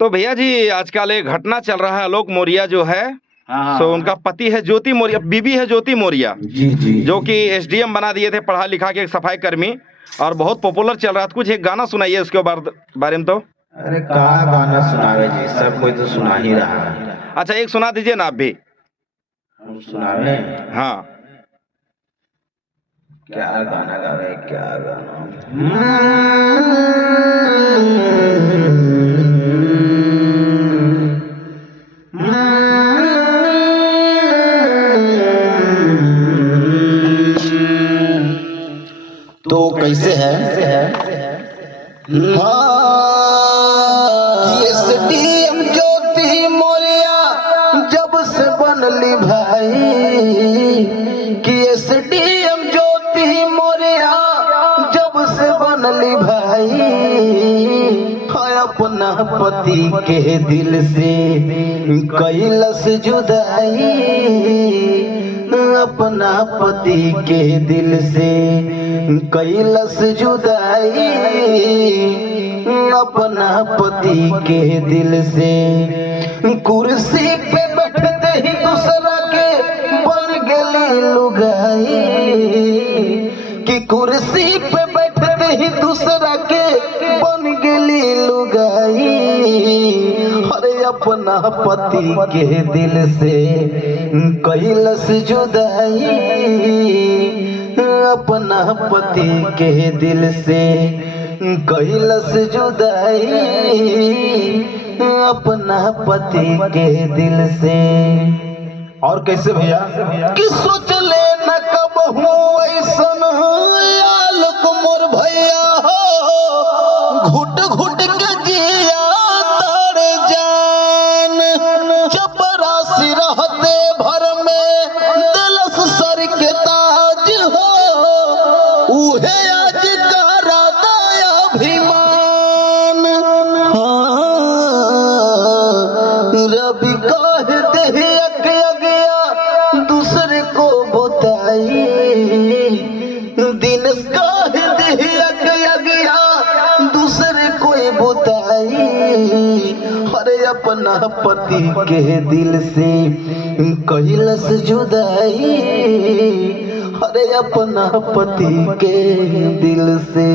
तो भैया जी आजकल एक घटना चल रहा है, आलोक मौर्य जो है हाँ सो उनका पति है ज्योति मौर्य, बीबी है ज्योति मौर्य, जी जी जो कि एसडीएम बना दिए थे, पढ़ा लिखा के एक सफाई कर्मी, और बहुत पॉपुलर चल रहा था। कुछ एक गाना सुनाइए उसके बारे में। तो अरे कहाँ गाना सुनावे जी, सब कोई तो सुना ही रहा है। अच्छा एक सुना दीजिए ना आप भी। हम सुनावे हाँ क्या गाना गावे, क्या गाना। तो कैसे है एसडीएम ज्योति मौर्य जब से बनली भाई, कि एसडीएम ज्योति मौर्य जब से बनली भाई, अपना पति के दिल से कैलस जुदाई, अपना पति के दिल से कैलस जुदाई, अपना पति के दिल से। कुर्सी पे बैठते ही दूसरा के बन गई लुगाई, कि कुर्सी पे बैठते ही दूसरा के बन गई लुगाई, अरे अपना पति के दिल से कैलस जुदाई, अपना पति के दिल से कैलस जुदाई, अपना पति के दिल से। और कैसे भैया कि सोच ले न कब हूँ ऐसन आलोक मोर भैया हो, घुट घुट के जिया तर जान, चपरासी रहते भर में दिलस सर के ताज हो, उहे आज करा दया अभिमान। रवि कह दे अगिया दूसरे को बताई, दिनेश कह दे अगिया दूसरे को बताई, अरे अपना पति के दिल से कैलस जुदाई, अरे अपना पति के दिल से।